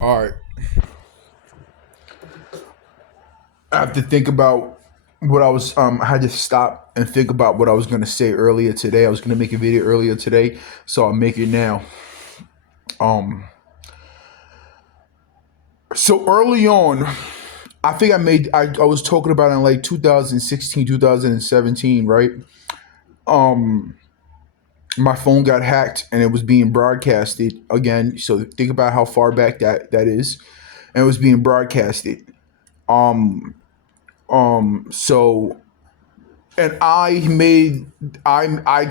All right. I have to think about what I was. I had to stop and think about what I was going to say earlier today. I was going to make a video earlier today, so I'll make it now. Um. So early on, I think I was talking about in like 2016, 2017, right? Um. My phone got hacked and it was being broadcasted again. So think about how far back that is, and it was being broadcasted. Um. So and I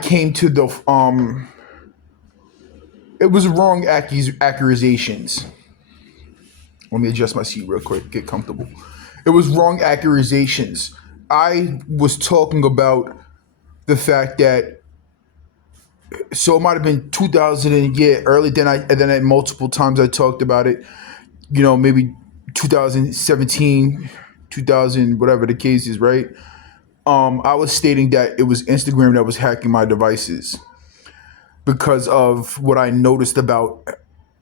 came to the it was wrong accusations. Let me adjust my seat real quick, get comfortable. It was wrong accusations. I was talking about the fact that, so it might have been 2000 and yeah early, then I multiple times I talked about it, maybe 2017, 2000, whatever the case is, right? I was stating that it was Instagram that was hacking my devices because of what I noticed about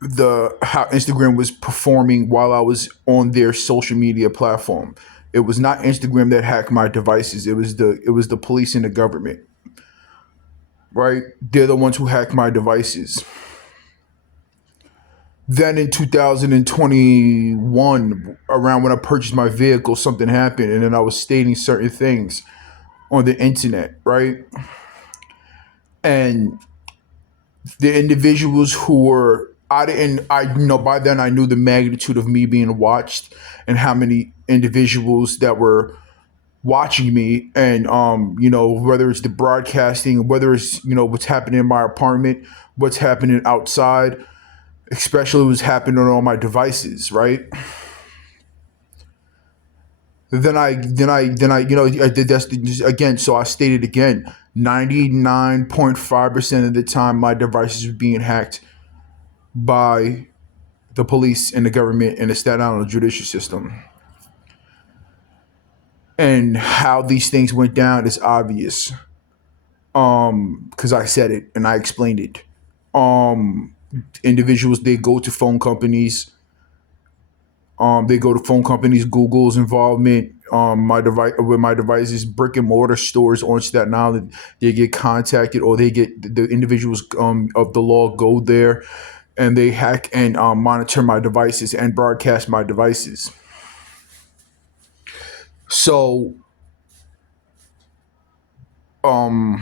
the how Instagram was performing while I was on their social media platform. It was not Instagram that hacked my devices. It was the police and the government, right? They're the ones who hacked my devices. Then in 2021, around when I purchased my vehicle, something happened, and then I was stating certain things on the internet, right? And the individuals who were by then I knew the magnitude of me being watched and how many individuals that were watching me, and whether it's the broadcasting, whether it's what's happening in my apartment, what's happening outside, especially what's happening on all my devices, right? Then I I did that again. So I stated again, 99.5% of the time my devices were being hacked by the police and the government and the Staten Island judicial system. And how these things went down is obvious. Because I said it and I explained it. Um, Individuals, they go to phone companies. They go to phone companies. Google's involvement. My device with my devices, brick and mortar stores on Staten Island. They get contacted, or they get the individuals of the law go there, and they hack and monitor my devices and broadcast my devices. So, um,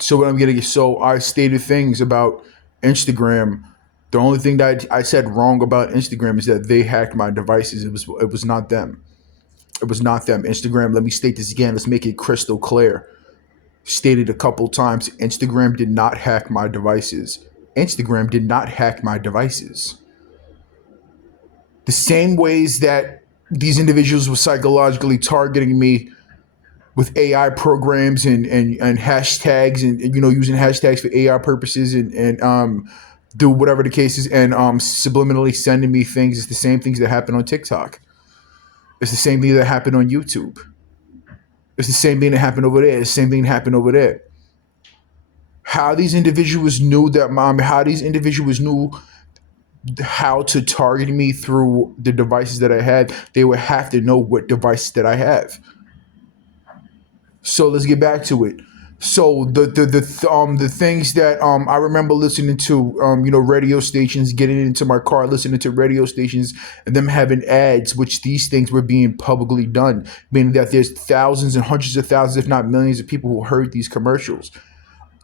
so what I'm getting is, so I stated things about Instagram. The only thing that I said wrong about Instagram is that they hacked my devices. It was not them. It was not them. Instagram. Let me state this again. Let's make it crystal clear. Stated a couple times. Instagram did not hack my devices. Instagram did not hack my devices. The same ways that these individuals were psychologically targeting me with AI programs and hashtags, and using hashtags for AI purposes, and do whatever the case is, and subliminally sending me things. It's the same things that happen on TikTok. It's the same thing that happened on YouTube. It's the same thing that happened over there. It's the same thing that happened over there. How these individuals knew that mom, how these individuals knew how to target me through the devices that I had, they would have to know what devices that I have. So let's get back to it. So the things that I remember listening to, radio stations, getting into my car listening to radio stations and them having ads, which these things were being publicly done, meaning that there's thousands and hundreds of thousands, if not millions, of people who heard these commercials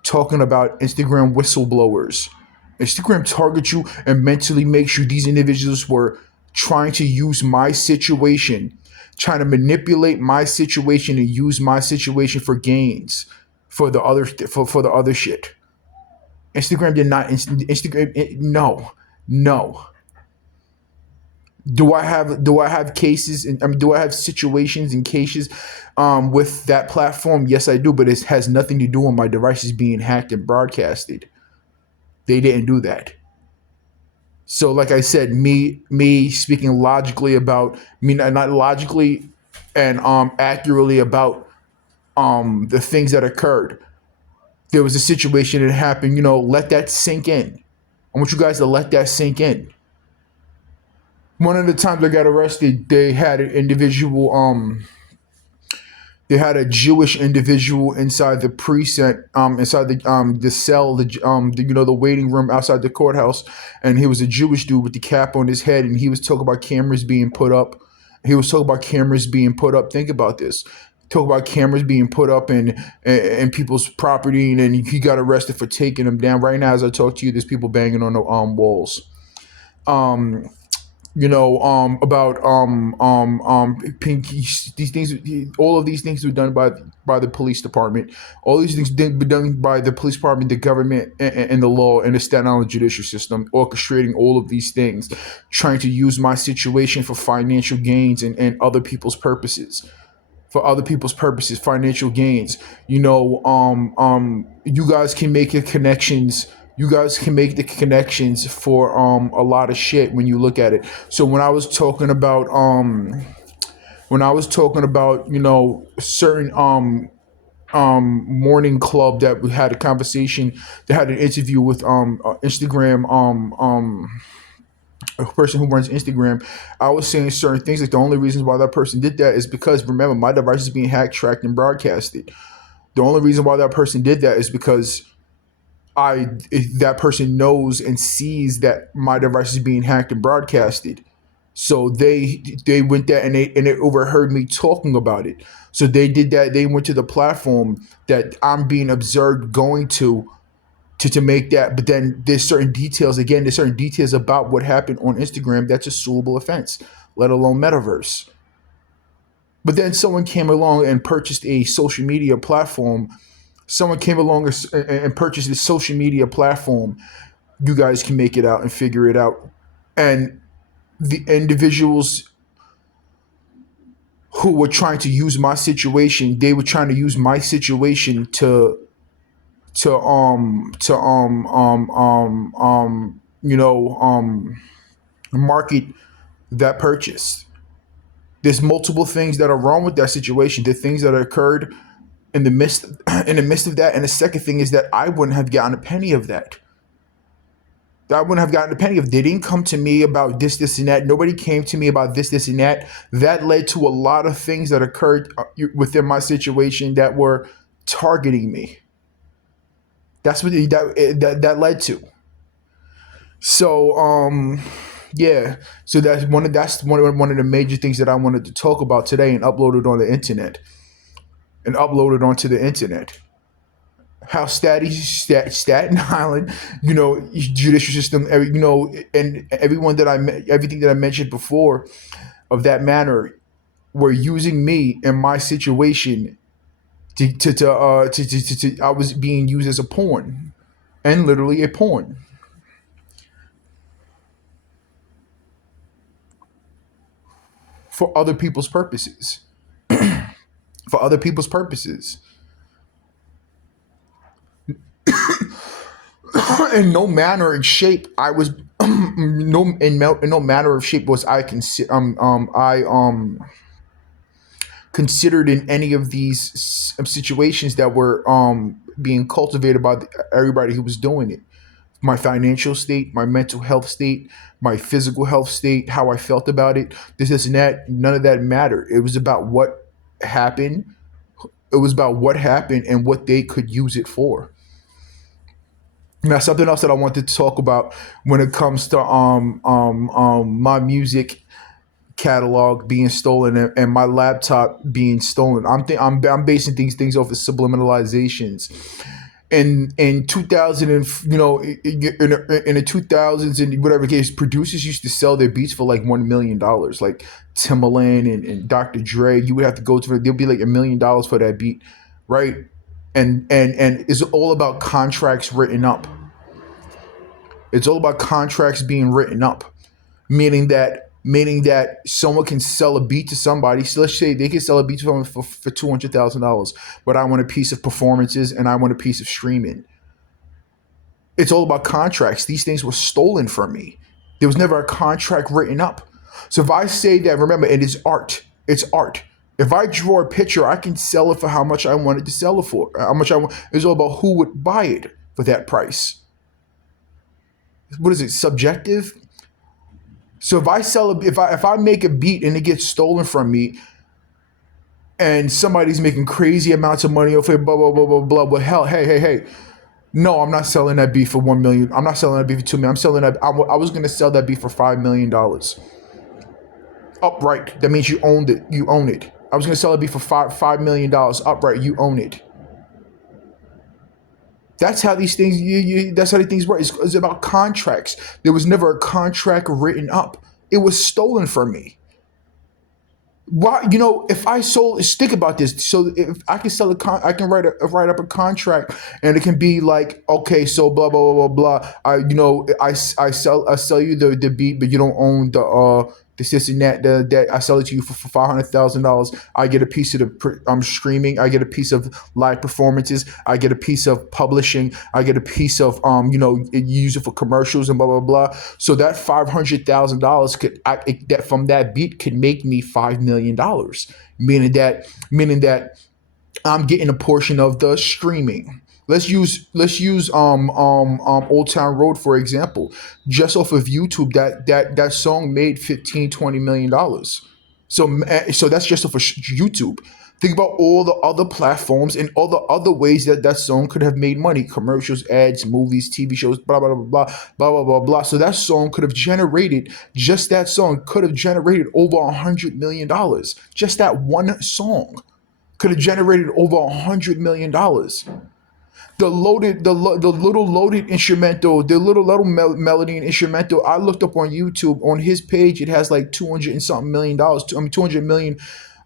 talking about Instagram whistleblowers. Instagram targets you and mentally makes you, these individuals were trying to use my situation, trying to manipulate my situation and use my situation for gains, for the other shit. Instagram did not Instagram no. No. Do I have cases, and do I have situations and cases with that platform? Yes, I do, but it has nothing to do with my devices being hacked and broadcasted. They didn't do that. So, like I said, me speaking logically about me, not logically and accurately about the things that occurred. There was a situation that happened. Let that sink in. I want you guys to let that sink in. One of the times I got arrested, they had an individual. They had a Jewish individual inside the precinct, inside the cell, the waiting room outside the courthouse, and he was a Jewish dude with the cap on his head, and he was talking about cameras being put up. He was talking about cameras being put up. Think about this. Talk about cameras being put up in people's property, and then he got arrested for taking them down. Right now, as I talk to you, there's people banging on the walls. Um, about pinky, these things, all of these things were done by the police department. All these things did be done by the police department, the government, and the law, and the Staten Island judicial system, orchestrating all of these things, trying to use my situation for financial gains and other people's purposes. For other people's purposes, financial gains. You guys can make your connections. You guys can make the connections for a lot of shit when you look at it. So when I was talking about certain morning club that we had a conversation, that had an interview with Instagram a person who runs Instagram, I was saying certain things like the only reasons why that person did that is because, remember, my device is being hacked, tracked, and broadcasted. The only reason why that person did that is because that person knows and sees that my device is being hacked and broadcasted. So they went there and they overheard me talking about it. So they did that. They went to the platform that I'm being observed going to make that. But then there's certain details. Again, there's certain details about what happened on Instagram that's a suable offense, let alone metaverse. But then someone came along and purchased a social media platform. Someone came along and purchased this social media platform. You guys can make it out and figure it out. And the individuals who were trying to use my situation, they were trying to use my situation to market that purchase. There's multiple things that are wrong with that situation. The things that occurred in the midst of that, and the second thing is that I wouldn't have gotten a penny of that. I wouldn't have gotten a penny of. They didn't come to me about this, and that. Nobody came to me about this, and that. That led to a lot of things that occurred within my situation that were targeting me. That's what that led to. So yeah. So that's one of the major things that I wanted to talk about today and upload it on the internet and upload it onto the internet. How Staten Island, judicial system, and everything that I mentioned before of that manner, were using me and my situation I was being used as a pawn, and literally a pawn for other people's purposes. For other people's purposes. In no manner and shape I was in no manner of shape was I considered in any of these situations that were being cultivated by everybody who was doing it. My financial state, my mental health state, my physical health state, how I felt about it, this and that, none of that mattered. It was about what happened. It was about what happened and what they could use it for. Now, something else that I wanted to talk about when it comes to my music catalog being stolen and my laptop being stolen. I'm basing things off of subliminalizations. In 2000, and in the 2000s, and whatever case, producers used to sell their beats for like $1 million. Like Timbaland and Dr. Dre, you would have to go to, there'll be like $1 million for that beat, right? And it's all about contracts written up. It's all about contracts being written up, meaning that someone can sell a beat to somebody. So let's say they can sell a beat to someone for $200,000, but I want a piece of performances and I want a piece of streaming. It's all about contracts. These things were stolen from me. There was never a contract written up. So if I say that, remember, it is art. It's art. If I draw a picture, I can sell it for how much I wanted to sell it for. How much I want. It's all about who would buy it for that price. What is it? Subjective? So if I sell a, if I make a beat and it gets stolen from me, and somebody's making crazy amounts of money off it, blah blah blah blah blah. But hell, hey, no, I'm not selling that beat for 1 million. I'm not selling that beat for 2 million. I'm selling that. I was gonna sell that beat for $5 million upright. That means you owned it. You own it. I was gonna sell it beat for $5 million upright. You own it. That's how these things. That's how these things work. It's about contracts. There was never a contract written up. It was stolen from me. Why, if I sold, think about this. So if I can sell I can write up a contract, and it can be like, okay, so blah blah blah blah blah. I sell you the beat, but you don't own the this and that. I sell it to you for $500,000. I get a piece of the streaming. I get a piece of live performances. I get a piece of publishing. I get a piece of you use it for commercials and blah blah blah. So that $500,000 that from that beat could make me $5 million, meaning that I'm getting a portion of the streaming. Let's use Old Town Road for example. Just off of YouTube, that song made 15-20 million dollars. So that's just off of YouTube. Think about all the other platforms and all the other ways that song could have made money: commercials, ads, movies, TV shows, blah blah blah blah blah blah blah blah. So that song could have generated just that song could have generated over $100 million. Just that one song could have generated over $100 million. The little loaded instrumental, the little melody and instrumental, I looked up on YouTube. On his page, it has like 200 and something $million. 200 million,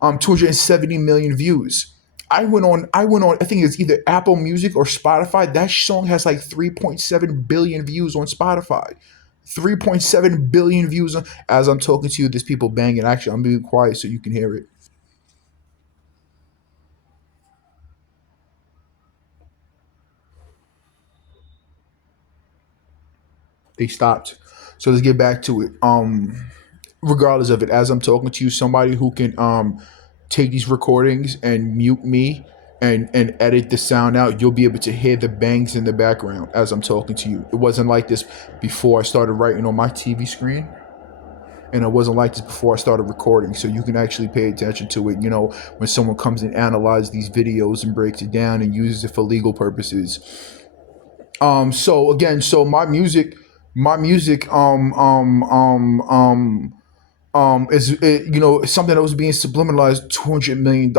270 million views. I went on, I think it's either Apple Music or Spotify. That song has like 3.7 billion views on Spotify. 3.7 billion views as I'm talking to you. There's people banging. Actually, I'm being quiet so you can hear it. They stopped. So let's get back to it. Regardless of it, as I'm talking to you, somebody who can take these recordings and mute me and edit the sound out, you'll be able to hear the bangs in the background as I'm talking to you. It wasn't like this before I started writing on my TV screen, and it wasn't like this before I started recording. So you can actually pay attention to it. When someone comes and analyzes these videos and breaks it down and uses it for legal purposes. So again, so my music is something that was being subliminalized. $200 million.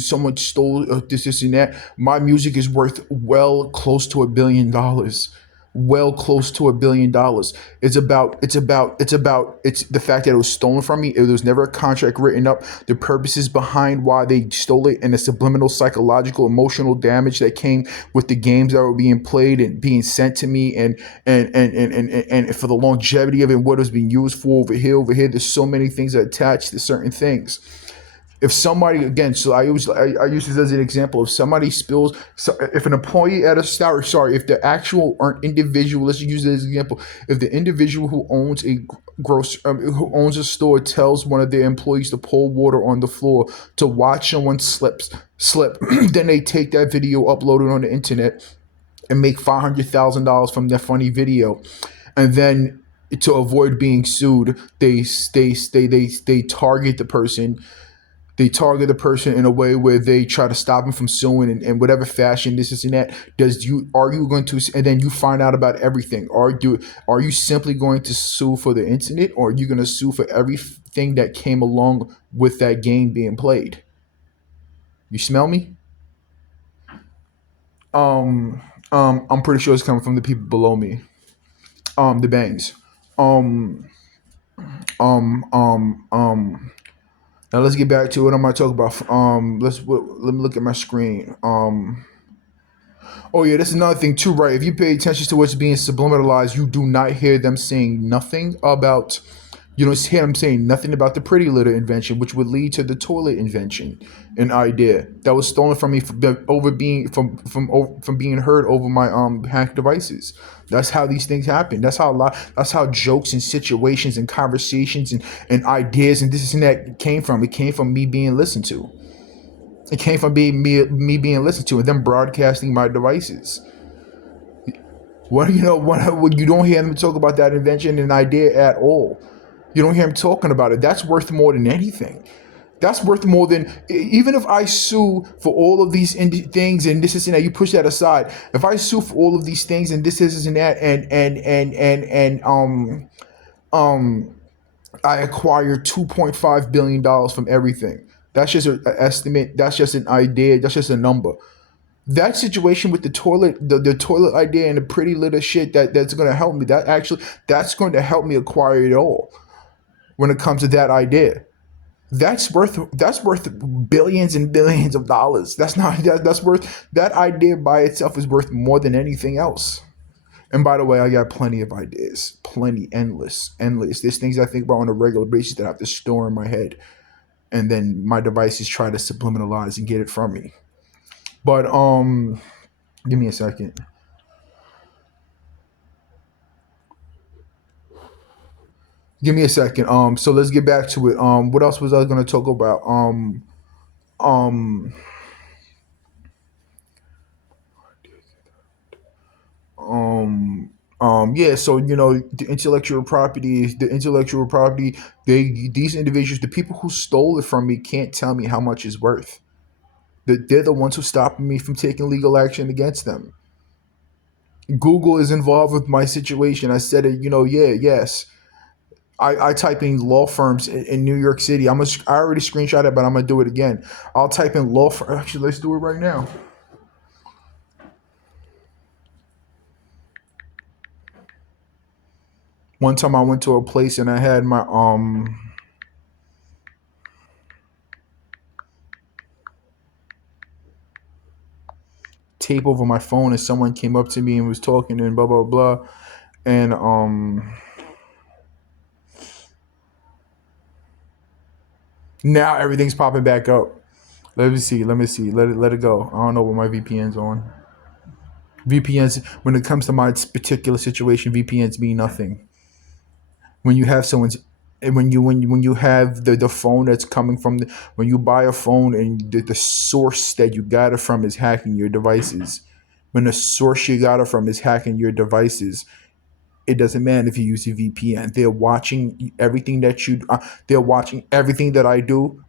Someone stole this and that. My music is worth well close to $1 billion. Well close to $1 billion. It's the fact that it was stolen from me. It was never a contract written up. The purposes behind why they stole it, and the subliminal psychological emotional damage that came with the games that were being played and being sent to me, and for the longevity of it, and what it was being used for over here. There's so many things that attach to certain things. If somebody, again, so I use this as an example. If somebody spills, so if an employee at a store, sorry, if the actual or individual, let's use it as an example. If the individual who owns who owns a store tells one of their employees to pour water on the floor to watch someone slip, then they take that video, upload it on the internet, and make $500,000 from that funny video, and then to avoid being sued, they target the person. They target the person in a way where they try to stop him from suing in whatever fashion, this and that. Are you going to, and then you find out about everything? Are you simply going to sue for the internet, or are you going to sue for everything that came along with that game being played? You smell me? I'm pretty sure it's coming from the people below me. The bangs. Um, um, um, um. Now let's get back to what I'm going to talk about. Let me look at my screen. Oh yeah, that's another thing too, right? If you pay attention to what's being subliminalized, you do not hear them saying nothing about. You don't hear them saying nothing about the pretty litter invention, which would lead to the toilet invention, an idea that was stolen from me from being heard over my hacked devices. That's how these things happen. That's how jokes and situations and conversations and ideas and this and that came from. It came from me being listened to. It came from being me being listened to, and them broadcasting my devices. What you don't hear them talk about that invention and idea at all. You don't hear him talking about it. That's worth more than anything. That's worth more than even if I sue for all of these things and this and that. You push that aside. If I sue for all of these things and this and that, and I acquired $2.5 billion from everything. That's just an estimate. That's just an idea. That's just a number. That situation with the toilet, the toilet idea and the pretty little shit that's going to help me. That's going to help me acquire it all. When it comes to that idea, that's worth billions and billions of dollars. That's not that's worth that idea by itself is worth more than anything else. And by the way, I got plenty of ideas, plenty, endless. There's things I think about on a regular basis that I have to store in my head, and then my devices try to subliminalize and get it from me. But give me a second. Give me a second. So let's get back to it. What else was I going to talk about? Um, yeah. So the intellectual property. These individuals, the people who stole it from me, can't tell me how much it's worth. They're the ones who stopping me from taking legal action against them. Google is involved with my situation. I said it. Yeah, yes. I type in law firms in New York City. I already screenshot it, but I'm gonna do it again. I'll type in law firm. Actually, let's do it right now. One time I went to a place and I had my tape over my phone, and someone came up to me and was talking and blah blah blah, and now everything's popping back up. Let me see. Let me see. Let it go. I don't know what my VPN's on. VPNs, when it comes to my particular situation, VPNs mean nothing. When you have someone's and when you have the phone that's coming from when you buy a phone and the source that you got it from is hacking your devices. When the source you got it from is hacking your devices, it doesn't matter if you use a VPN. They're watching everything that you. They're watching everything that I do.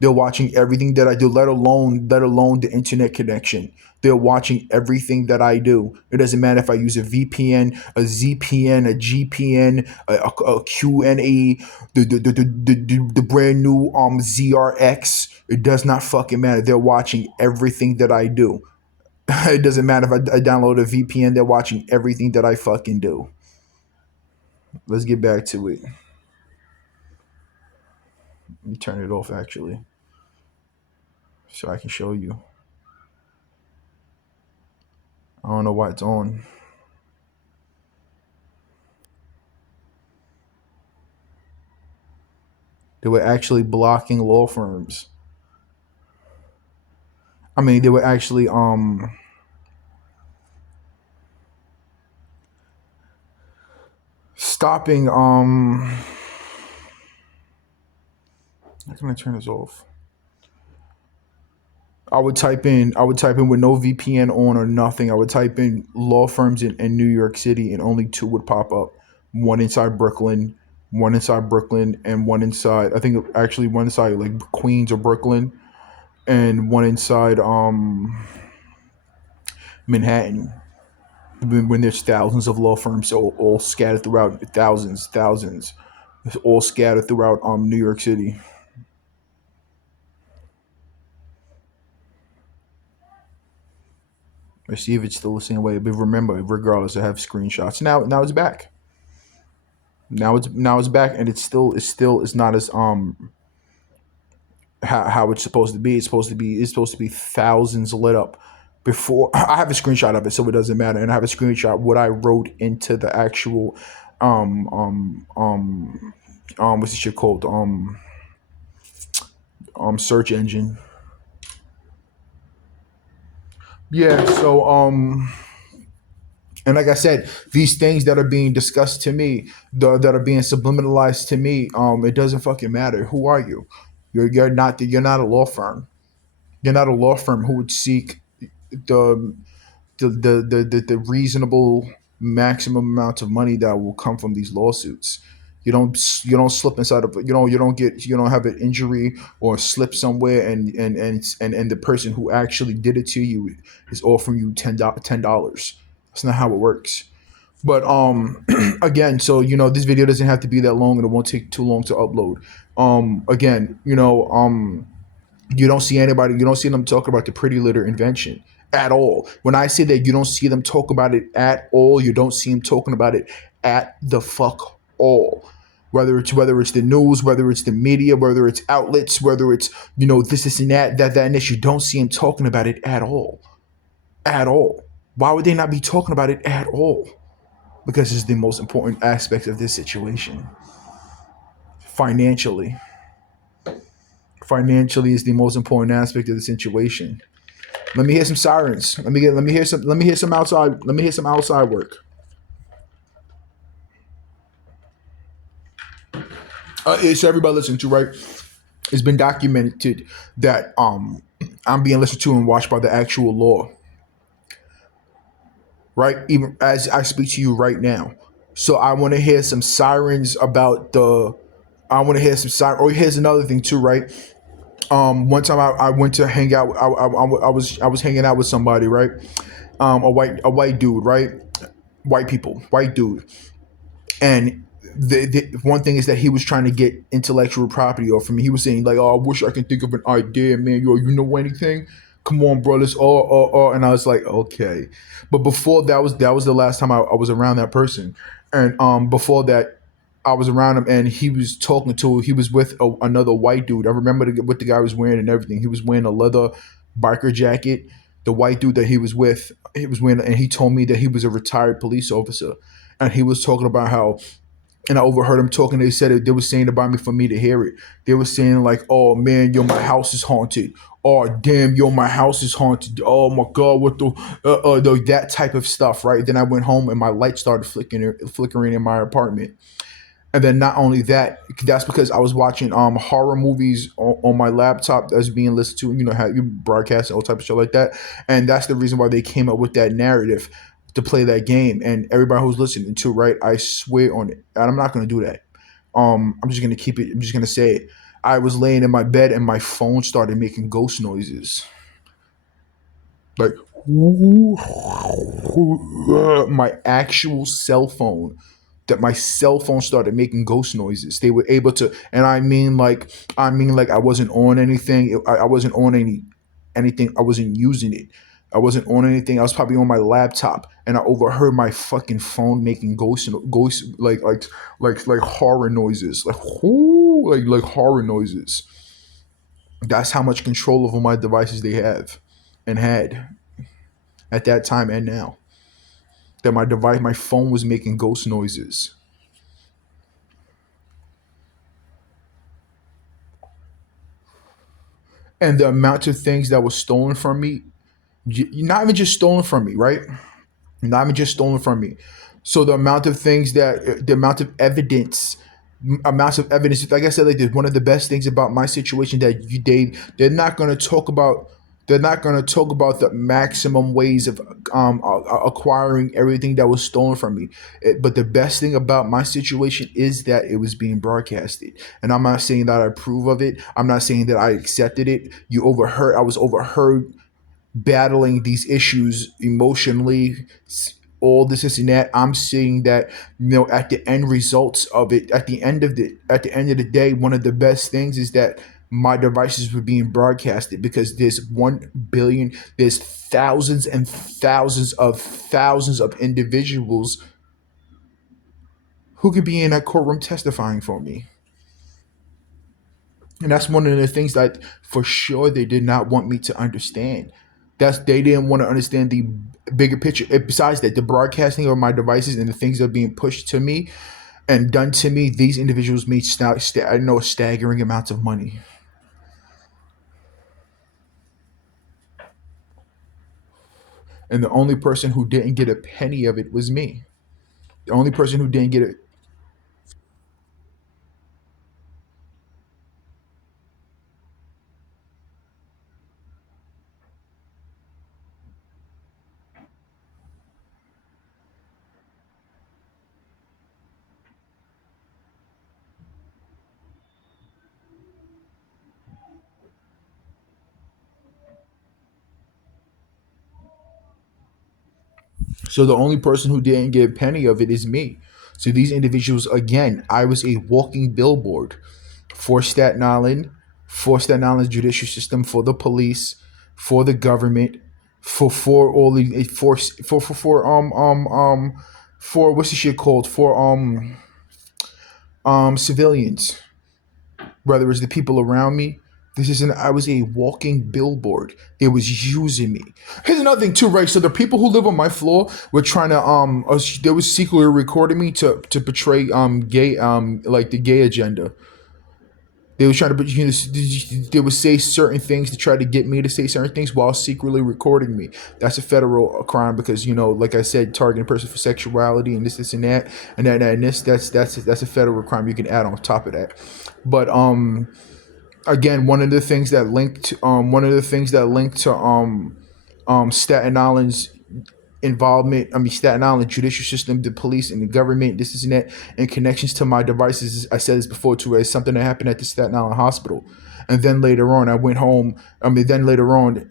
They're watching everything that I do, let alone the internet connection. They're watching everything that I do. It doesn't matter if I use a VPN, a ZPN, a GPN, a QNA, the brand new ZRX. It does not fucking matter. They're watching everything that I do. It doesn't matter if I download a VPN. They're watching everything that I fucking do. Let's get back to it. Let me turn it off actually, so I can show you. I don't know why it's on. They were actually blocking law firms. I mean, they were actually stopping how can I turn this off? I would type in with no VPN on or nothing. I would type in law firms in New York City and only two would pop up. One inside Brooklyn, and one inside I think actually one inside like Queens or Brooklyn and one inside Manhattan. When there's thousands of law firms all scattered throughout thousands, all scattered throughout New York City. Let's see if it's still the same way. But remember, regardless, I have screenshots. Now it's back. Now it's back, and it's not as how it's supposed to be. It's supposed to be thousands lit up. Before I have a screenshot of it, so it doesn't matter, and I have a screenshot what I wrote into the actual um um um what's this shit called search engine. Yeah, so and like I said, these things that are being discussed to me, that are being subliminalized to me, it doesn't fucking matter. Who are you? You're not a law firm. You're not a law firm who would seek the the reasonable maximum amount of money that will come from these lawsuits. You don't slip inside of you don't have an injury or slip somewhere, and the person who actually did it to you is offering you $10. That's not how it works. But again, so this video doesn't have to be that long, and it won't take too long to upload. Again, you don't see anybody, you don't see them talk about the pretty litter invention at all. When I say that you don't see them talk about it at all, you don't see them talking about it at the fuck all. Whether it's the news, whether it's the media, whether it's outlets, whether it's this and that and this, you don't see them talking about it at all. Why would they not be talking about it at all? Because it's the most important aspect of this situation. Financially, financially is the most important aspect of the situation. Let me hear some sirens. Let me hear some outside. Let me hear some outside work. It's everybody listening to, right? It's been documented that I'm being listened to and watched by the actual law, right? Even as I speak to you right now. So I want to hear some sirens about the. I want to hear some sirens. Oh, here's another thing too, right? One time I went to hang out. I was hanging out with somebody, right? A white dude, right? White people, white dude, and the one thing is that he was trying to get intellectual property off of me. He was saying like, "Oh, I wish I can think of an idea, man. Yo, you know anything? Come on, brothers." And I was like, "Okay," but before that was the last time I was around that person, and before that. I was around him, and he was with another white dude. I remember what the guy was wearing and everything. He was wearing a leather biker jacket. The white dude that he was wearing, and he told me that he was a retired police officer, and he was talking about how, and I overheard them talking. They said it, they were saying about me for me to hear it. They were saying like, "Oh man, yo, my house is haunted. Oh damn, yo, my house is haunted. Oh my god, what that type of stuff." Right. Then I went home and my light started flickering in my apartment. And then not only that, that's because I was watching horror movies on my laptop that's being listened to. How you broadcast all type of shit like that, and that's the reason why they came up with that narrative to play that game. And everybody who's listening to, right, I swear on it, and I'm not gonna do that. I'm just gonna keep it. I'm just gonna say it. I was laying in my bed and my phone started making ghost noises, like my actual cell phone, that my cell phone started making ghost noises. They were able to, and I mean like I wasn't on anything. I wasn't on anything. I wasn't using it. I wasn't on anything. I was probably on my laptop, and I overheard my fucking phone making ghost like horror noises, like whoo, like horror noises. That's how much control over my devices they have and had at that time and now. That my phone was making ghost noises. And the amount of things that was stolen from me, not even just stolen from me, right? Not even just stolen from me. So the amount of evidence, amounts of evidence. Like I said, like one of the best things about my situation that they're not going to talk about. They're not going to talk about the maximum ways of acquiring everything that was stolen from me. But the best thing about my situation is that it was being broadcasted. And I'm not saying that I approve of it. I'm not saying that I accepted it. I was overheard battling these issues emotionally, all this and that. I'm seeing that at the end results of it, at the end of the day, one of the best things is that my devices were being broadcasted, because there's thousands and thousands of individuals who could be in that courtroom testifying for me. And that's one of the things that for sure they did not want me to understand. They didn't want to understand the bigger picture. Besides that, the broadcasting of my devices and the things that are being pushed to me and done to me, these individuals made I know staggering amounts of money. And the only person who didn't get a penny of it was me. The only person who didn't get it. So the only person who didn't get a penny of it is me. So these individuals, again, I was a walking billboard for Staten Island, for Staten Island's judicial system, for the police, for the government, for all the for what's the shit called, for civilians, whether it's the people around me. I was a walking billboard. It was using me. Here's another thing too, right? So the people who live on my floor were trying to they was secretly recording me to portray gay like the gay agenda. They was trying to, they would say certain things to try to get me to say certain things while secretly recording me. That's a federal crime because, like I said, targeting a person for sexuality and this and that and that and this. That's a federal crime you can add on top of that. But again, one of the things that linked to Staten Island's involvement, Staten Island judicial system, the police, and the government, this and that, and connections to my devices. I said this before too. It's something that happened at the Staten Island hospital, and then later on, I went home. Then later on,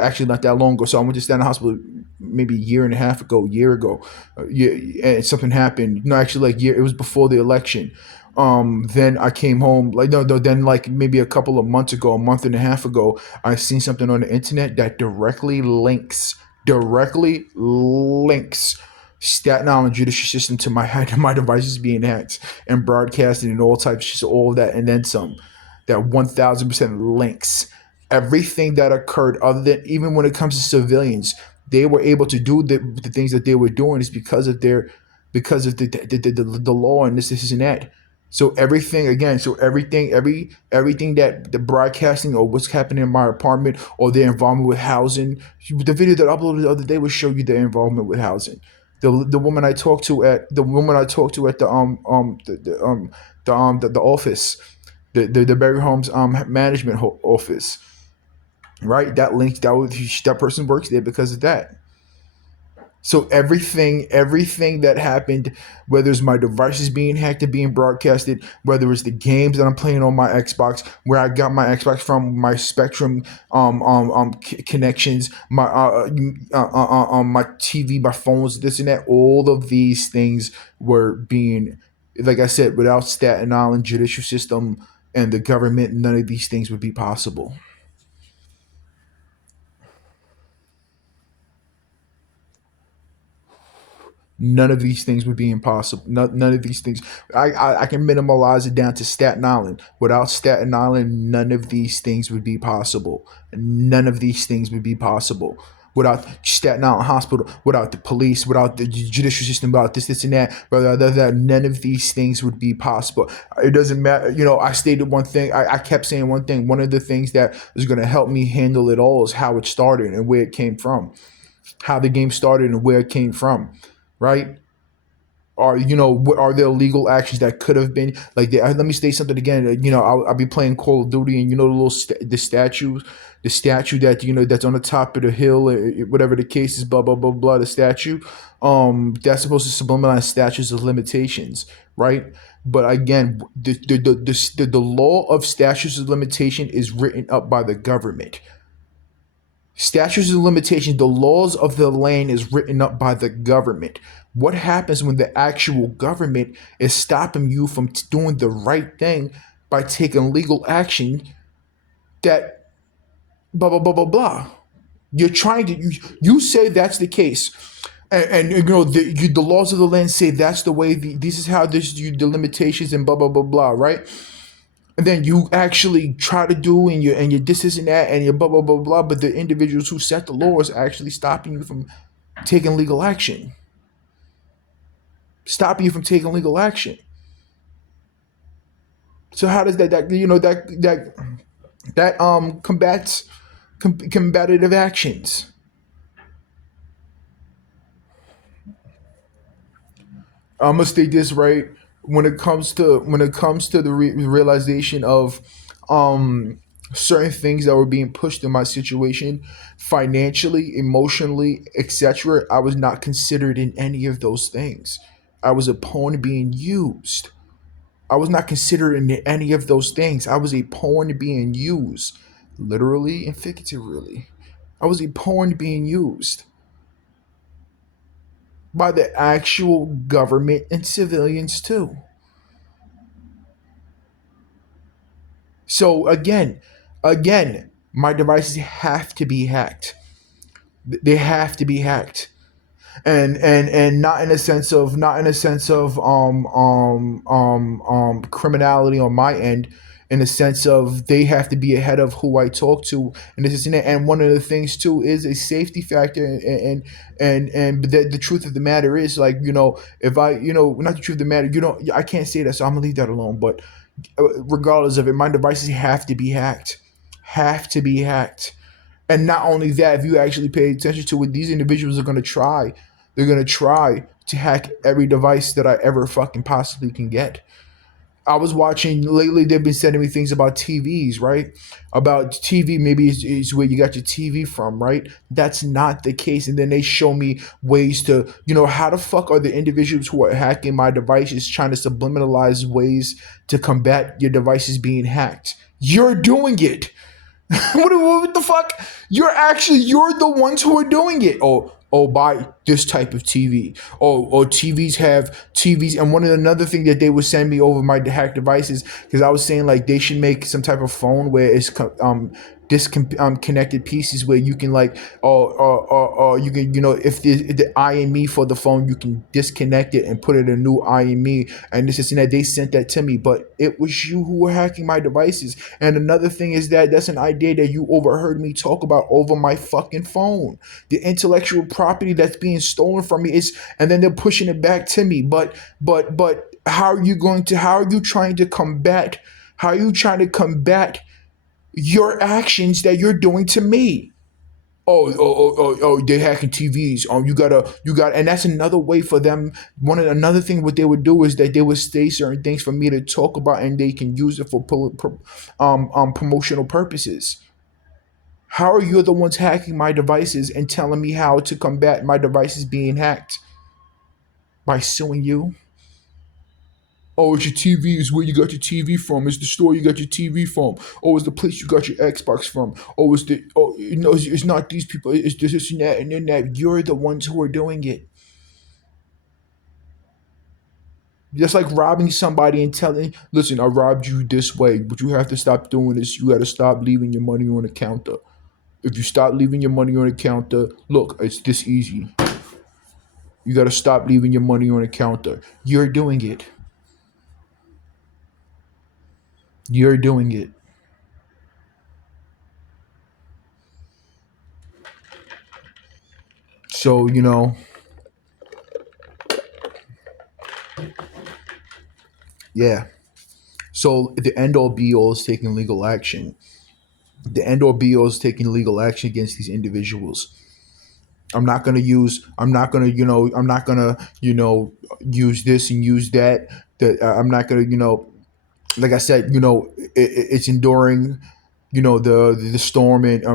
actually not that long ago. So I went to Staten Island hospital maybe a year and a half ago, yeah, and something happened. No, actually, like it was before the election. Then I came home, like no, then like maybe a couple of months ago, a month and a half ago, I seen something on the internet that directly links Staten Island judicial system to my to my devices being hacked and broadcasted and all types of shit, all of that and then some. That 1,000% links everything that occurred. Other than, even when it comes to civilians, they were able to do the things that they were doing is because of the law and this and that. So everything again, everything that the broadcasting or what's happening in my apartment or their involvement with housing. The video that I uploaded the other day will show you their involvement with housing. The woman I talked to at the office, the Berry Homes management office, right? That person works there because of that. So everything that happened, whether it's my devices being hacked and being broadcasted, whether it's the games that I'm playing on my Xbox, where I got my Xbox from, my Spectrum connections, my TV, my phones, this and that, all of these things were being, like I said, without Staten Island judicial system and the government, none of these things would be possible. None of these things would be impossible. None of these things. I can minimalize it down to Staten Island. Without Staten Island, none of these things would be possible. None of these things would be possible. Without Staten Island Hospital, without the police, without the judicial system, without this and that, without that, none of these things would be possible. It doesn't matter. I stated one thing. I kept saying one thing. One of the things that is going to help me handle it all is how it started and where it came from. How the game started and where it came from, right? Are there legal actions that could have been like let me state something again. I'll be playing Call of Duty, and the statue that that's on the top of the hill, whatever the case is, blah blah blah blah. The statue, that's supposed to subliminalize statutes of limitations, right? But again, the law of statutes of limitation is written up by the government. Statutes of limitations, the laws of the land is written up by the government. What happens when the actual government is stopping you from doing the right thing by taking legal action that blah blah blah blah blah? You're trying to you say that's the case, and the laws of the land say that's the way. This is how the limitations and blah blah blah blah, right? And then you actually try to do and you this and that and you blah blah blah blah, but the individuals who set the laws are actually stopping you from taking legal action. Stopping you from taking legal action. So how does that combats combative actions? I'm gonna state this right. When it comes to the realization of um certain things that were being pushed in my situation, financially, emotionally, etc., I was not considered in any of those things. I was a pawn being used. I was not considered in any of those things. I was a pawn being used, literally and figuratively. I was a pawn being used. by the actual government and civilians too. So again, my devices have to be hacked. They have to be hacked. And not in a sense of criminality on my end, in the sense of they have to be ahead of who I talk to, and this is that. And one of the things too is a safety factor, and the truth of the matter is, like, if I, not the truth of the matter, I can't say that, so I'm gonna leave that alone. But regardless of it, my devices have to be hacked. And not only that, if you actually pay attention to what these individuals are going to try, they're going to try to hack every device that I ever fucking possibly can get. I was watching lately, they've been sending me things about TVs, right? About TV, maybe is where you got your TV from, right? That's not the case. And then they show me ways to, how the fuck are the individuals who are hacking my devices trying to subliminalize ways to combat your devices being hacked? You're doing it. What the fuck? You're the ones who are doing it. Buy this type of TV. TVs have TVs. And another thing that they would send me over my hacked devices, because I was saying like they should make some type of phone where it's connected pieces where you can like you can, if the IME for the phone, you can disconnect it and put it in a new IME, and this is and that. They sent that to me, but it was you who were hacking my devices. And another thing is that's an idea that you overheard me talk about over my fucking phone. The intellectual property that's being stolen from me is, and then they're pushing it back to me. But how are you trying to combat your actions that you're doing to me? They're hacking TVs. And that's another way for them. Another thing, what they would do is that they would say certain things for me to talk about, and they can use it for promotional purposes. How are you the ones hacking my devices and telling me how to combat my devices being hacked? By suing you? Oh, it's your TV. It's where you got your TV from. It's the store you got your TV from. Oh, it's the place you got your Xbox from. Oh, it's not these people. It's this and that and then that. You're the ones who are doing it. Just like robbing somebody and telling, listen, I robbed you this way, but you have to stop doing this. You got to stop leaving your money on the counter. If you stop leaving your money on the counter, look, it's this easy. You got to stop leaving your money on the counter. You're doing it. You're doing it. So, yeah. So the end all be all is taking legal action. The end all be all is taking legal action against these individuals. I'm not gonna, use this and use that. I'm not gonna, like I said, it's enduring, the storm, and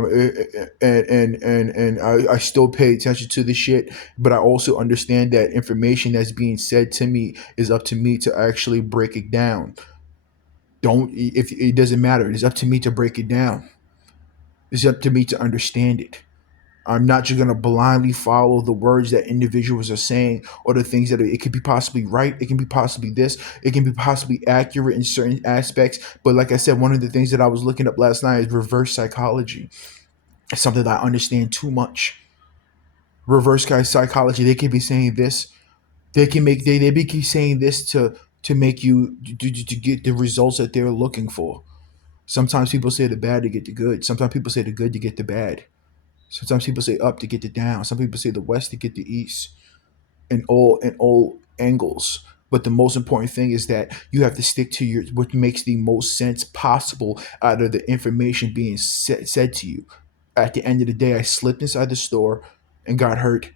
I still pay attention to the shit, but I also understand that information that's being said to me is up to me to actually break it down. Don't If it doesn't matter, it's up to me to break it down. It's up to me to understand it. I'm not just gonna blindly follow the words that individuals are saying, or the things that it could be possibly right, it can be possibly this, it can be possibly accurate in certain aspects. But like I said, one of the things that I was looking up last night is reverse psychology. It's something that I understand too much. Reverse psychology. They can be saying this. They be keep saying this to make you to get the results that they're looking for. Sometimes people say the bad to get the good. Sometimes people say the good to get the bad. Sometimes people say up to get the down. Some people say the west to get the east, in all angles. But the most important thing is that you have to stick to what makes the most sense possible out of the information being said to you. At the end of the day, I slipped inside the store and got hurt,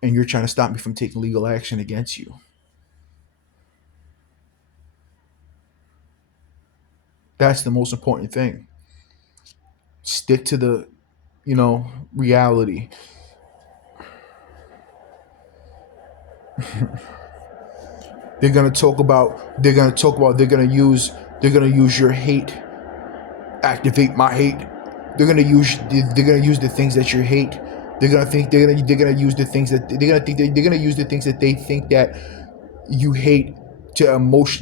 and you're trying to stop me from taking legal action against you. That's the most important thing. Stick to the, reality. They're gonna use your hate, activate my hate. They're gonna use the things that you hate they're gonna use the things that they're gonna use the things that they think that you hate to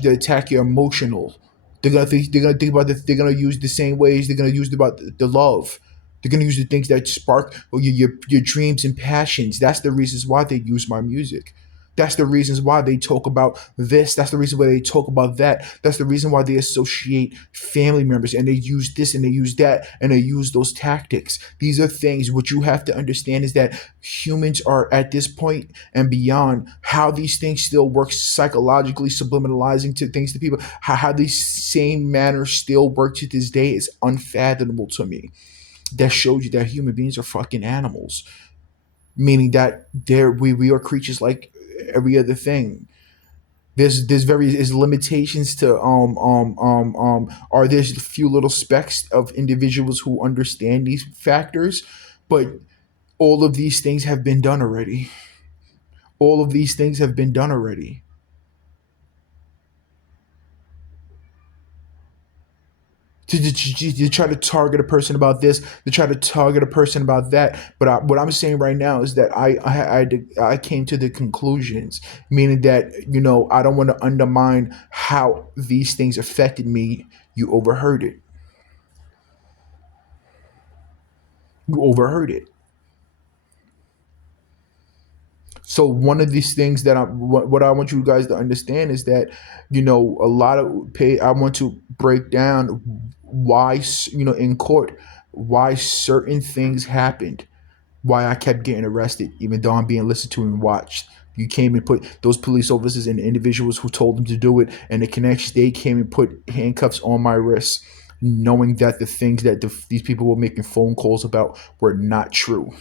attack your emotional. They're gonna think about they're gonna use the same ways they're gonna use about the love. They're gonna use the things that spark your dreams and passions. That's the reasons why they use my music. That's the reasons why they talk about this. That's the reason why they talk about that. That's the reason why they associate family members and they use this and they use that and they use those tactics. These are things what you have to understand is that humans are at this point and beyond how these things still work psychologically, subliminalizing to things to people, how these same manners still work to this day is unfathomable to me. That shows you that human beings are fucking animals, meaning that we are creatures like every other thing. There's limitations to are there's a few little specks of individuals who understand these factors, but all of these things have been done already. All of these things have been done already. To try to target a person about this, to try to target a person about that. But what I'm saying right now is that I came to the conclusions, meaning that I don't want to undermine how these things affected me. You overheard it. You overheard it. So one of these things that what I want you guys to understand is that a lot of pay. I want to break down why in court why certain things happened, why I kept getting arrested, even though I'm being listened to and watched. You came and put those police officers and individuals who told them to do it, and the connections they came and put handcuffs on my wrists, knowing that the things that these people were making phone calls about were not true.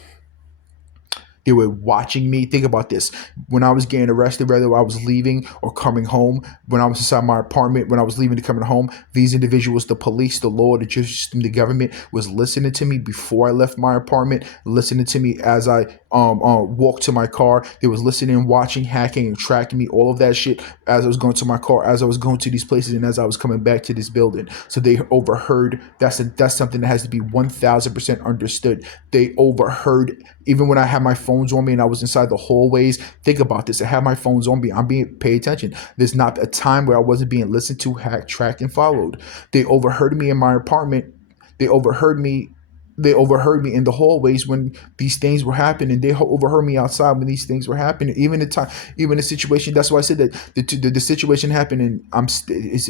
They were watching me. Think about this. When I was getting arrested, whether I was leaving or coming home, when I was inside my apartment, when I was leaving to coming home, these individuals, the police, the law, the justice system, the government, was listening to me before I left my apartment, listening to me as I walked to my car. They was listening, watching, hacking, and tracking me, all of that shit as I was going to my car, as I was going to these places, and as I was coming back to this building. So they overheard. That's something that has to be 1,000% understood. They overheard even when I had my phones on me and I was inside the hallways. Think about this. I had my phones on me. I'm being paid attention. There's not a time where I wasn't being listened to, hacked, tracked, and followed. They overheard me in my apartment. They overheard me. They overheard me in the hallways when these things were happening. They overheard me outside when these things were happening. Even the time, even the situation. That's why I said that the situation happened. And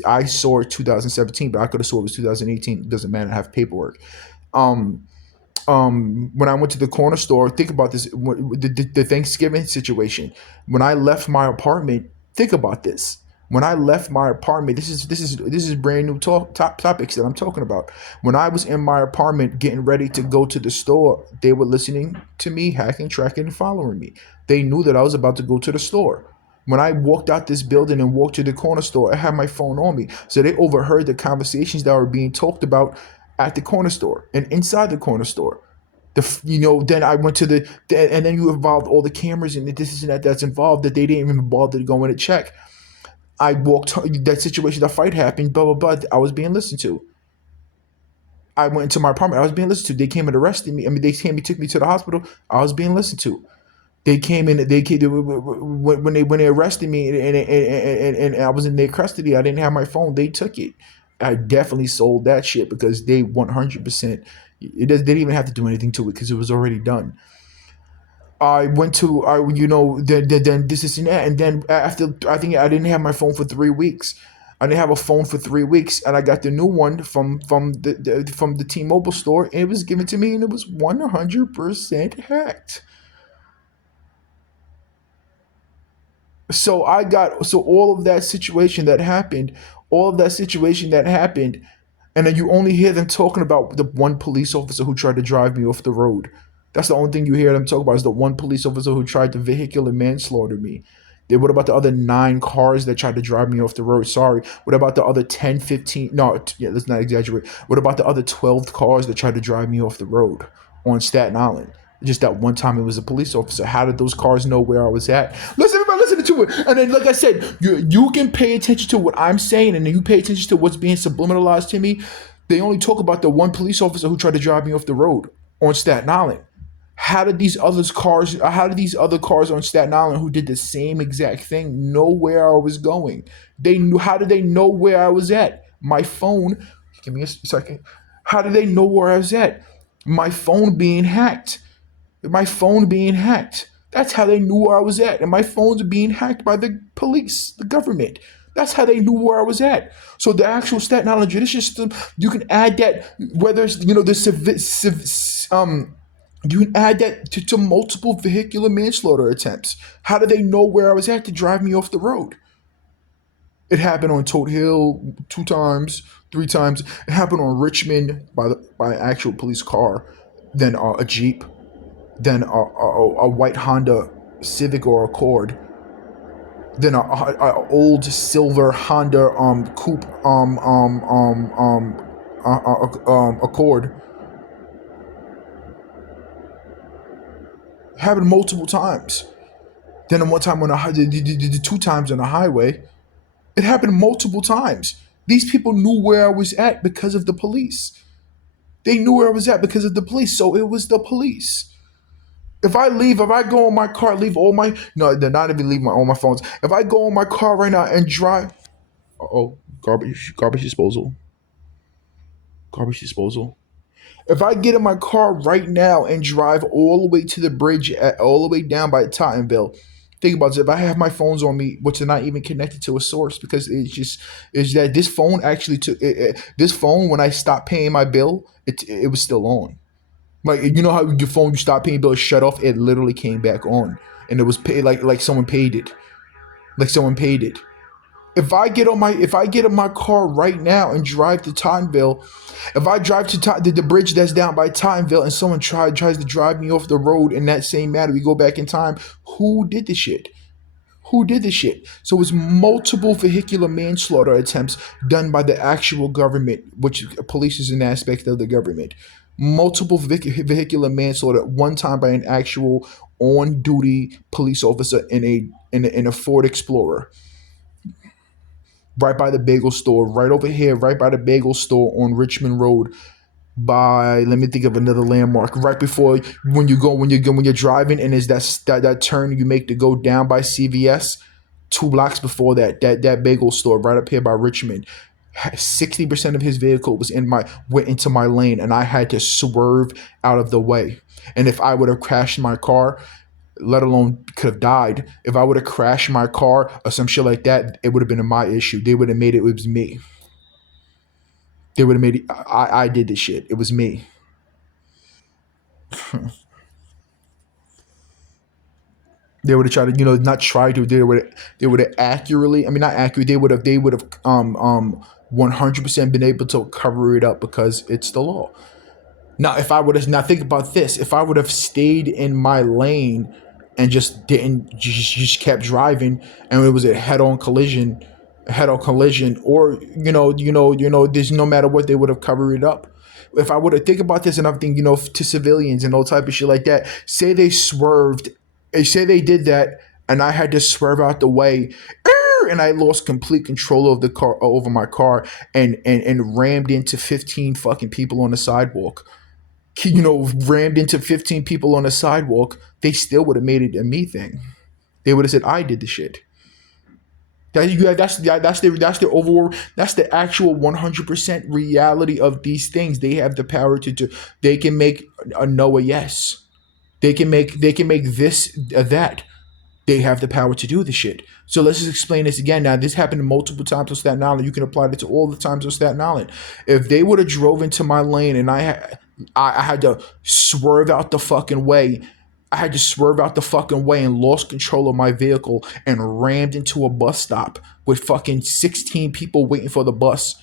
I saw it 2017, but I could have saw it was 2018. It doesn't matter. I have paperwork. Um, when I went to the corner store, think about this, the Thanksgiving situation. When I left my apartment, think about this. When I left my apartment, this is brand new top topics that I'm talking about. When I was in my apartment getting ready to go to the store, they were listening to me, hacking, tracking, and following me. They knew that I was about to go to the store. When I walked out this building and walked to the corner store, I had my phone on me. So they overheard the conversations that were being talked about at the corner store and inside the corner store. Then I went to and then you involved all the cameras and this and that's involved that they didn't even bother to go in and check. I walked that situation, the fight happened, blah, blah, blah. I was being listened to. I went into my apartment. I was being listened to. They came and arrested me. I mean, they came and took me to the hospital. I was being listened to. They came in. When they arrested me and I was in their custody. I didn't have my phone. They took it. I definitely sold that shit because they 100%. They didn't even have to do anything to it because it was already done. I went to then this is and that, and then after I think I didn't have my phone for 3 weeks. I didn't have a phone for 3 weeks, and I got the new one from the T-Mobile store, and it was given to me, and it was 100% hacked. So all of that situation that happened, all of that situation that happened, and then you only hear them talking about the one police officer who tried to drive me off the road. That's the only thing you hear them talk about is the one police officer who tried to vehicular manslaughter me. Then what about the other 9 cars that tried to drive me off the road? Sorry. What about the other 10, 15? No, yeah, let's not exaggerate. What about the other 12 cars that tried to drive me off the road on Staten Island? Just that one time it was a police officer. How did those cars know where I was at? Listen, everybody, listen to it. And then, like I said, you can pay attention to what I'm saying, and then you pay attention to what's being subliminalized to me. They only talk about the one police officer who tried to drive me off the road on Staten Island. How did these other cars on Staten Island who did the same exact thing know where I was going? They knew. How did they know where I was at? My phone. Give me a second. How did they know where I was at? My phone being hacked. My phone being hacked. That's how they knew where I was at. And my phone's being hacked by the police, the government. That's how they knew where I was at. So the actual Staten Island judicial system, you can add that, whether it's the you can add that to multiple vehicular manslaughter attempts. How do they know where I was at to drive me off the road? It happened on Tote Hill 2 times, 3 times. It happened on Richmond by an actual police car, then a Jeep, then a white Honda Civic or Accord, then a old silver Honda coupe Accord. It happened multiple times. Then one time on the 2 times on the highway. It happened multiple times. These people knew where I was at because of the police. They knew where I was at because of the police. So it was the police. If I go on my car, leave all my, no, they're not even leave all my phones. If I go on my car right now and drive, garbage disposal, garbage disposal. If I get in my car right now and drive all the way to the bridge, all the way down by Tottenville, think about this. If I have my phones on me, which are not even connected to a source, because is that this phone actually took this phone when I stopped paying my bill, it was still on. Like, you know how your phone, you stop paying bills, shut off, it literally came back on, and it was paid like someone paid it, like someone paid it. If I get in my car right now and drive to Tottenville, if I drive to the bridge that's down by Tottenville and someone tries to drive me off the road in that same manner, we go back in time. Who did the shit? Who did this shit? So it's multiple vehicular manslaughter attempts done by the actual government, which police is an aspect of the government. Multiple vehicular manslaughter, one time by an actual on-duty police officer in a Ford Explorer, right by the bagel store, right over here, right by the bagel store on Richmond Road. By, let me think of another landmark. Right before, when you're driving, and is that turn you make to go down by CVS. 2 blocks before that bagel store right up here by Richmond. 60% of his vehicle went into my lane, and I had to swerve out of the way. And if I would have crashed my car, let alone could have died, if I would have crashed my car or some shit like that, it would have been my issue. They would have made it was me. They would have made it. I did this shit. It was me. They would have tried to, not try to. They would have accurately. I mean, not accurate. They would have 100% been able to cover it up because it's the law. Now, if I would have, now think about this. If I would have stayed in my lane and just kept driving, and it was a head-on collision, or there's no matter what, they would have covered it up. If I would have, think about this, and I'm thinking, to civilians and all type of shit like that. Say they swerved, say they did that, and I had to swerve out the way, and I lost complete control of the car, over my car, and rammed into 15 fucking people on the sidewalk. Rammed into 15 people on the sidewalk. They still would have made it a me thing. They would have said I did the shit. That's the overall, that's the actual 100% reality of these things. They have the power to do. They can make a no a yes. They can make this a that. They have the power to do the shit. So let's just explain this again. Now, this happened multiple times on Staten Island. You can apply it to all the times on Staten Island. If they would have drove into my lane and I had to swerve out the fucking way, and lost control of my vehicle and rammed into a bus stop with fucking 16 people waiting for the bus,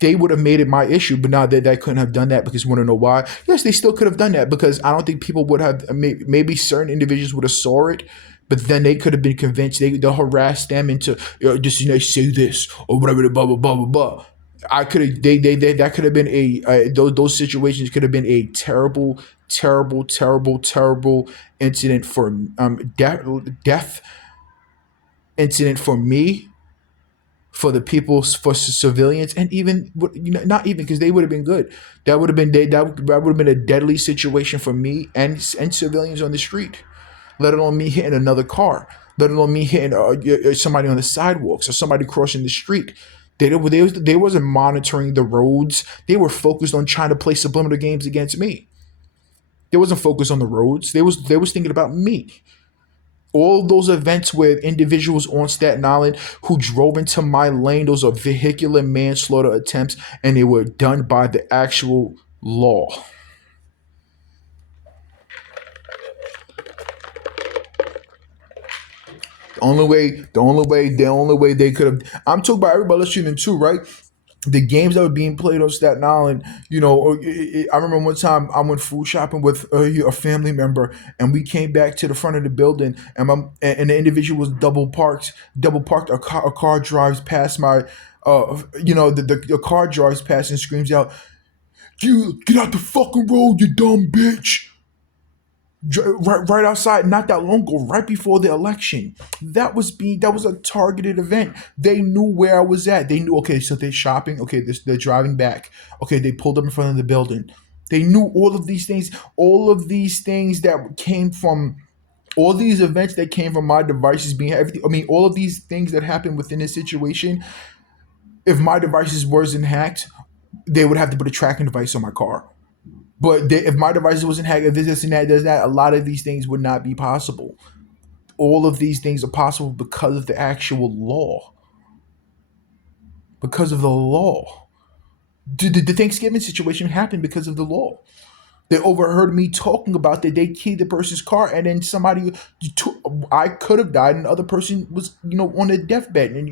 they would have made it my issue. But now they couldn't have done that, because you want to know why? Yes, they still could have done that, because I don't think people would have, maybe certain individuals would have saw it, but then they could have been convinced. They'll harass them into, just say this or whatever, blah blah blah blah blah. I could have, that could have been those situations could have been a terrible, terrible, terrible, terrible incident for death incident for me, for the people, for civilians, and even not even because they would have been good. That would have been that would have been a deadly situation for me and civilians on the street. Let alone me hitting another car. Let alone me hitting somebody on the sidewalks or somebody crossing the street. They wasn't monitoring the roads. They were focused on trying to play subliminal games against me. They wasn't focused on the roads. They was thinking about me. All those events with individuals on Staten Island who drove into my lane, those are vehicular manslaughter attempts, and they were done by the actual law. The only way they could have. I'm talking about everybody listening too, right? The games that were being played on Staten Island, I remember one time I went food shopping with a family member, and we came back to the front of the building, and the individual was double parked. A car drives past my, the car drives past and screams out, "You get out the fucking road, you dumb bitch!" Right outside, not that long ago, right before the election. That was a targeted event. They knew where I was at. They knew, okay, so they're shopping. Okay, they're driving back. Okay, they pulled up in front of the building. They knew all of these things that came from all these events that came from my devices being everything. I mean, all of these things that happened within this situation. If my devices wasn't hacked, they would have to put a tracking device on my car. But if my device wasn't hacked, if this and that does that, a lot of these things would not be possible. All of these things are possible because of the actual law. Because of the law. The Thanksgiving situation happened because of the law. They overheard me talking about that they keyed the person's car, and then I could have died, and the other person was, on their deathbed, and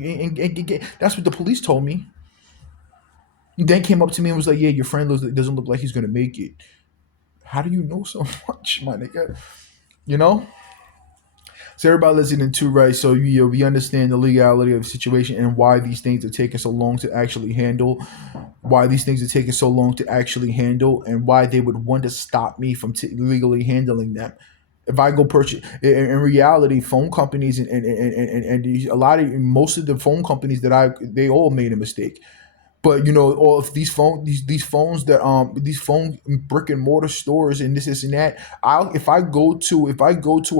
that's what the police told me. He then came up to me and was like, "Yeah, your friend doesn't look like he's gonna make it." How do you know so much, my nigga? You know. So everybody listening to, right? So we understand the legality of the situation and why these things are taking so long to actually handle, why these things are taking so long to actually handle, and why they would want to stop me from legally handling them. If I go purchase, in reality, phone companies and a lot of most of the phone companies they all made a mistake. But all of these phones that these phone brick and mortar stores and this and that. If I go to a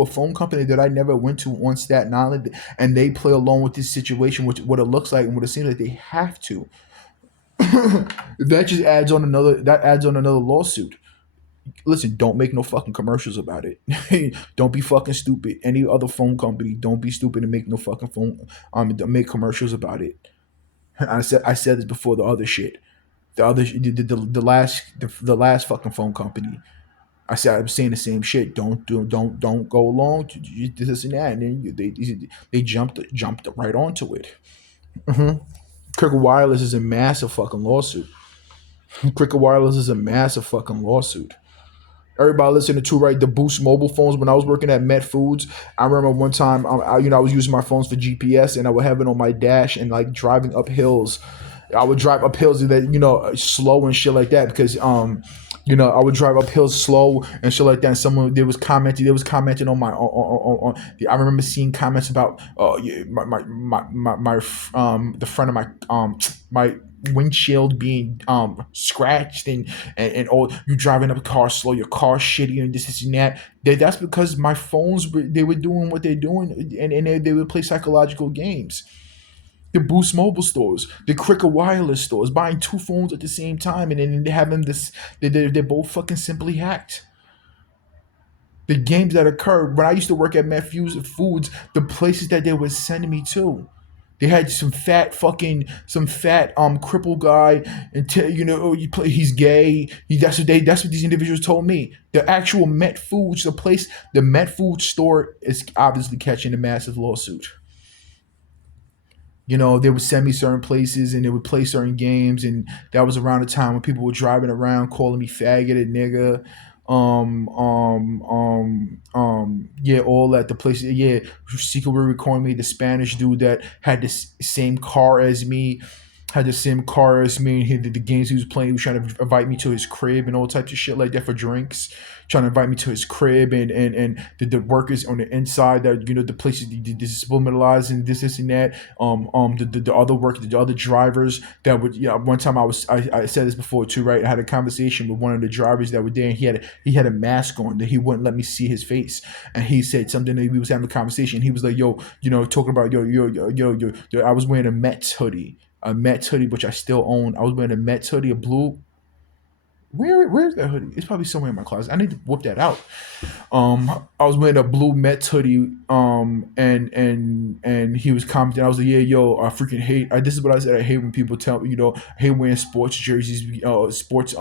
phone company that I never went to on Staten Island, and they play along with this situation, which what it looks like and what it seems like they have to, that adds on another lawsuit. Listen, don't make no fucking commercials about it. Don't be fucking stupid. Any other phone company, don't be stupid and make no fucking don't make commercials about it. I said this before the other shit. The last fucking phone company. I'm saying the same shit. Don't go along to this and that, and then they jumped right onto it. Cricket Wireless is a massive fucking lawsuit. Cricket Wireless is a massive fucking lawsuit. Everybody listening to, right, the Boost mobile phones. When I was working at Met Foods, I remember one time, I was using my phones for GPS, and I would have it on my dash and like driving up hills. I would drive up hills that slow and shit like that because I would drive up hills slow and shit like that. And someone there was commenting on my I remember seeing comments about yeah, the front of my windshield being scratched, and all you driving up a car slow, your car shitty and this and that. That's because my phones they were doing what they're doing, and they would play psychological games. The Boost Mobile stores, the Cricket Wireless stores, buying two phones at the same time, and then having this, they're both fucking simply hacked. The games that occurred when I used to work at Matthews Foods, the places that they were sending me to. They had some fat cripple guy, and he's gay. That's what these individuals told me. The actual Met Foods, the Met Foods store is obviously catching a massive lawsuit. They would send me certain places, and they would play certain games, and that was around the time when people were driving around calling me faggot and nigga. Yeah, all that. The places, yeah, secretly recording me. The Spanish dude that had the same car as me. had the same car as me, and he did the games he was playing. He was trying to invite me to his crib and all types of shit like that for drinks. Trying to invite me to his crib, and the workers on the inside that the places this subliminalized and this and that. The other workers, the other drivers that would, yeah. One time I said this before too, right? I had a conversation with one of the drivers that were there, and he had a mask on that he wouldn't let me see his face, and he said something that we was having a conversation. He was like, "Yo, talking about yo." I was wearing a Mets hoodie, which I still own. I was wearing a Mets hoodie, a blue. Where's that hoodie? It's probably somewhere in my closet. I need to whip that out. I was wearing a blue Mets hoodie. And he was commenting. I was like, yeah, yo, I freaking hate. This is what I said. I hate when people tell me, I hate wearing sports jerseys, sports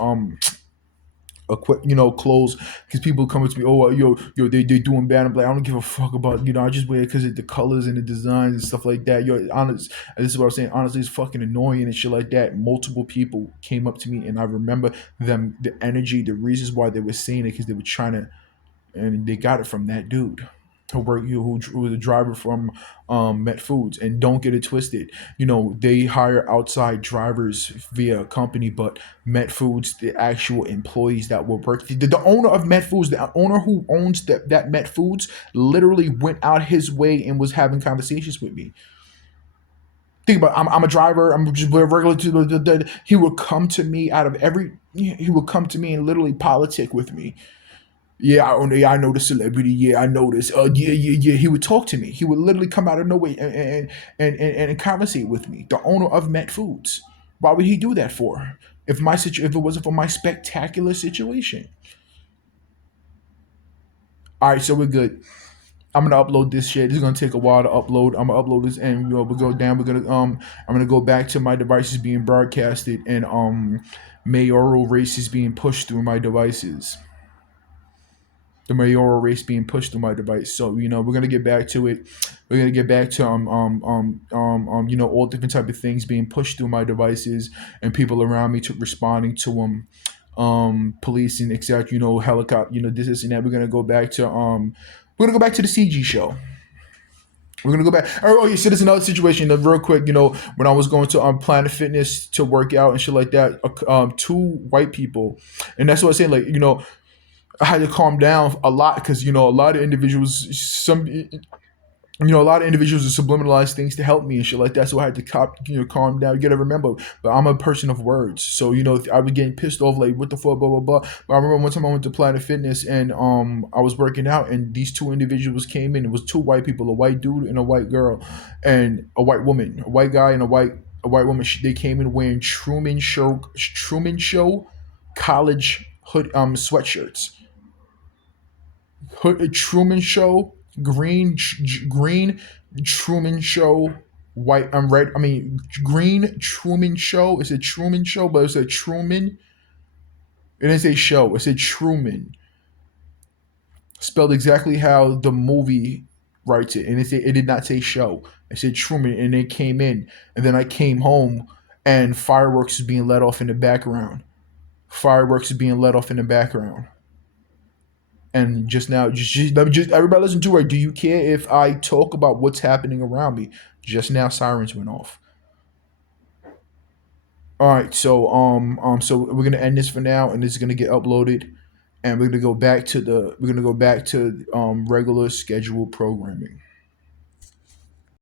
clothes, because people come up to me, oh, yo, they doing bad. I'm like, I don't give a fuck about, I just wear it because of the colors and the designs and stuff like that. Yo, honest, this is what I'm saying. Honestly, it's fucking annoying and shit like that. Multiple people came up to me, and I remember them, the energy, the reasons why they were saying it, because they were trying to, and they got it from that dude who worked, who was a driver from Met Foods. And don't get it twisted, they hire outside drivers via a company, but Met Foods, the actual employees that will work, the owner of Met Foods, the owner who owns that Met Foods, literally went out his way and was having conversations with me. Think about it, I'm a driver. I'm just regular to he would come to me out of every. He would come to me and literally politic with me. Yeah, I know the celebrity. Yeah, I know this. Yeah. He would talk to me. He would literally come out of nowhere and conversate with me. The owner of Met Foods. Why would he do that for? If it wasn't for my spectacular situation. All right, so we're good. I'm gonna upload this shit. This is gonna take a while to upload. I'm gonna upload this, and we'll go down. I'm gonna go back to my devices being broadcasted, and mayoral races being pushed through my devices. The mayoral race being pushed through my device. So we're gonna get back to it. We're gonna get back to all different type of things being pushed through my devices, and people around me to responding to them, policing, etc. Helicopter, this and that. We're gonna go back to the CG show. We're gonna go back. Oh, yeah. So there's another situation. Real quick, when I was going to Planet Fitness to work out and shit like that, two white people, and that's what I'm saying. Like, I had to calm down a lot, because a lot of individuals, a lot of individuals are subliminalize things to help me and shit like that. So I had to calm down. You gotta remember, but I'm a person of words. So I was getting pissed off, like, what the fuck, blah blah blah. But I remember one time I went to Planet Fitness, and I was working out, and these two individuals came in. It was two white people, a white dude and a white girl, and a white woman, a white guy and a white woman. They came in wearing Truman Show college hood sweatshirts. Truman Show, green Truman Show, white, red. I mean, green Truman Show. It's a Truman Show, but it's a Truman. It didn't say show. It said Truman, spelled exactly how the movie writes it, and it did not say show. It said Truman, and it came in, and then I came home, and fireworks is being let off in the background. Fireworks is being let off in the background. And just now, let me just everybody listen to it. Do you care if I talk about what's happening around me? Just now, sirens went off. All right, so we're gonna end this for now, and this is gonna get uploaded, and we're gonna go back to regular scheduled programming.